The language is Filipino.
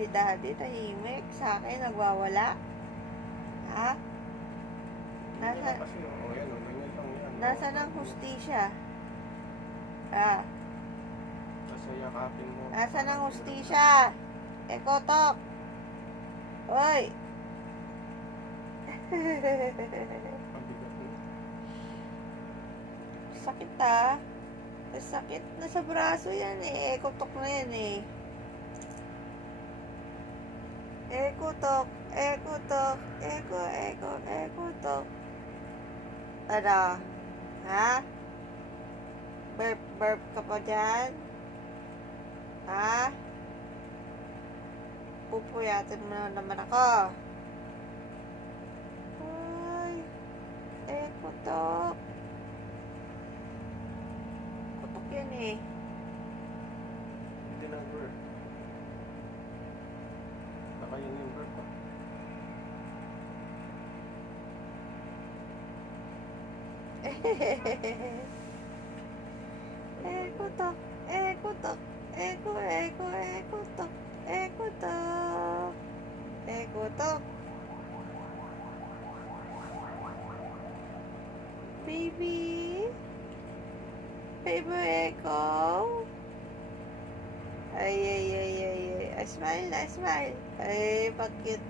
kay daddy, tahimik. Sa akin, nagwawala. Ha? Nasa... Kasi, yan, ganyan lang yan. Nasaan ang hustisya? Ah, Nasa yakapin mo. nasaan ang hustisya? Ekotok! Hoy! Pabigat mo. Sakit ah. Sakit na sa braso yan eh. Ekotok na yan eh. Ekotok. Ekotok. Ekotok. Ano? Ha? Burp ka pa dyan? Ha? Pupuyatin mo na naman ako. Ay. Ekotok. Kutok yan eh. Hindi na bird. Baka yun yung bird pa. Ekotok. Ekotok. Ekotok. Ekotok. Ekotok. Baby. Baby Echo. Ay. Smile. Ay, pag-cute.